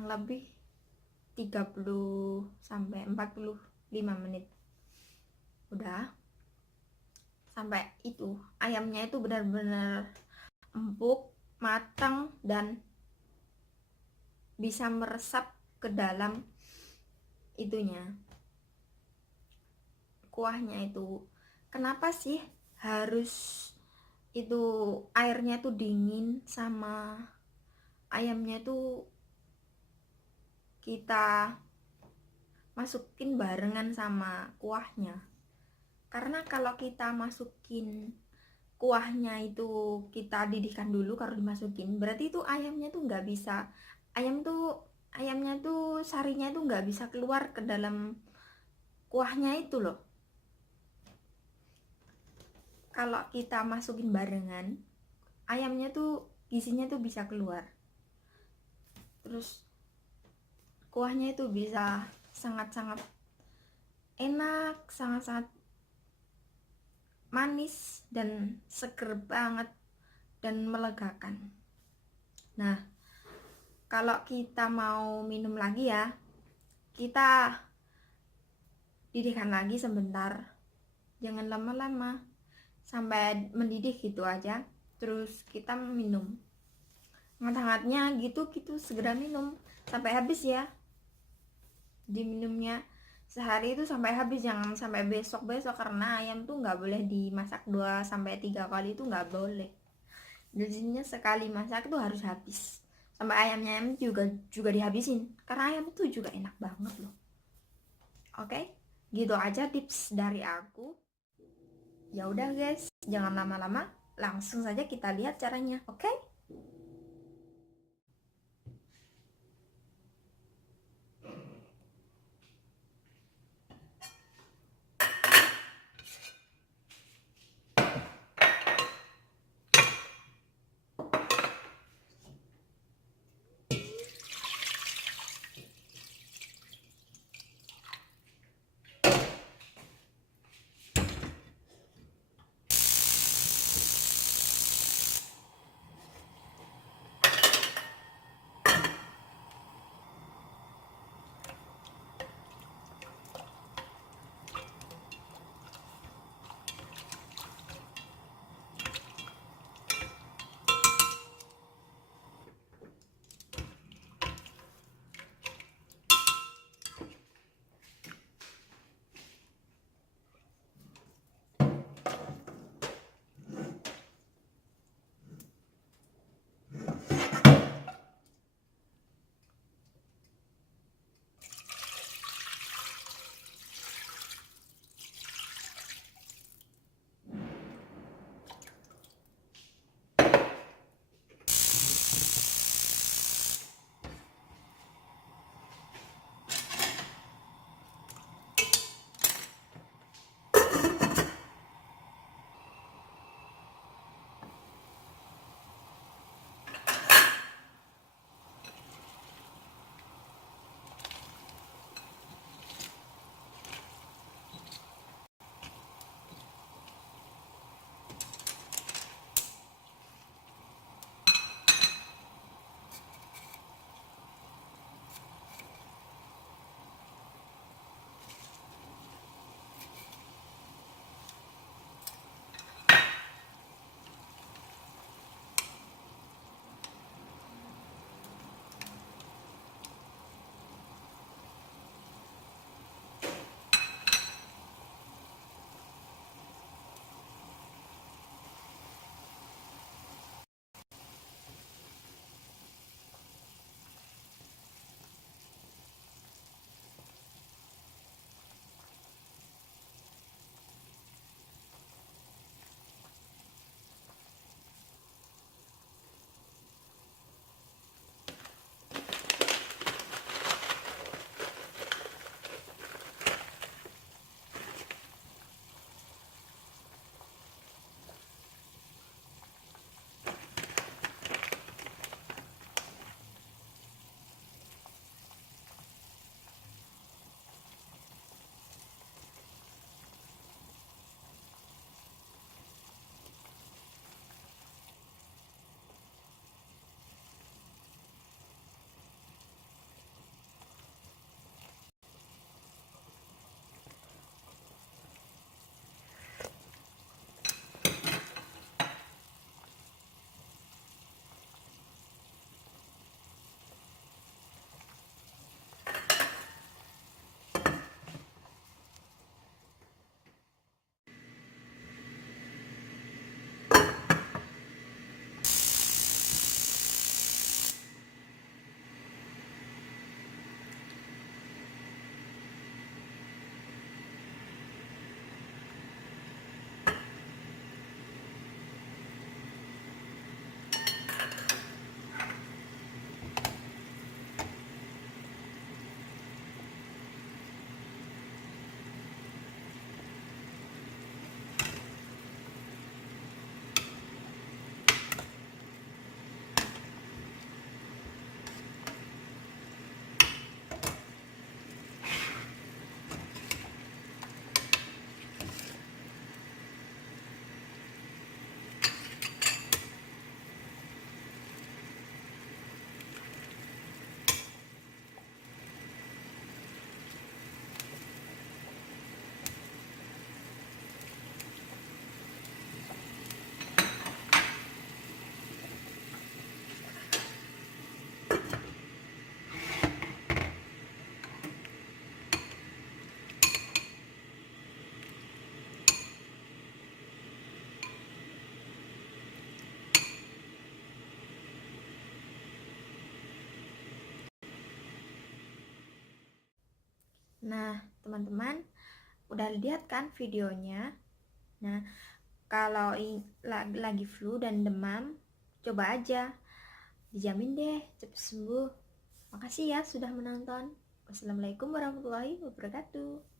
kurang lebih 30 sampai 45 menit. Udah sampai itu ayamnya itu benar-benar empuk, matang, dan bisa meresap ke dalam itunya, kuahnya itu. Kenapa sih harus itu airnya tuh dingin sama ayamnya tuh kita masukin barengan sama kuahnya? Karena kalau kita masukin kuahnya itu kita didihkan dulu, kalau dimasukin berarti itu ayamnya tuh nggak bisa, ayamnya tuh sarinya tuh nggak bisa keluar ke dalam kuahnya itu loh. Kalau kita masukin barengan, ayamnya tuh gizinya tuh bisa keluar, terus kuahnya itu bisa sangat-sangat enak, sangat-sangat manis dan seger banget dan melegakan. Nah, kalau kita mau minum lagi ya, kita didihkan lagi sebentar, jangan lama-lama, sampai mendidih gitu aja, terus kita minum hangat-hangatnya gitu segera minum sampai habis ya. Diminumnya sehari itu sampai habis, jangan sampai besok-besok, karena ayam tuh nggak boleh dimasak 2 sampai 3 kali, itu nggak boleh. Jadinya sekali masak itu harus habis, sampai ayamnya juga dihabisin, karena ayam itu juga enak banget loh. Oke, gitu aja tips dari aku. Ya udah guys, jangan lama-lama, langsung saja kita lihat caranya. Oke? Nah, teman-teman udah lihat kan videonya? Nah, kalau lagi flu dan demam, coba aja. Dijamin deh cepat sembuh. Makasih ya sudah menonton. Wassalamualaikum warahmatullahi wabarakatuh.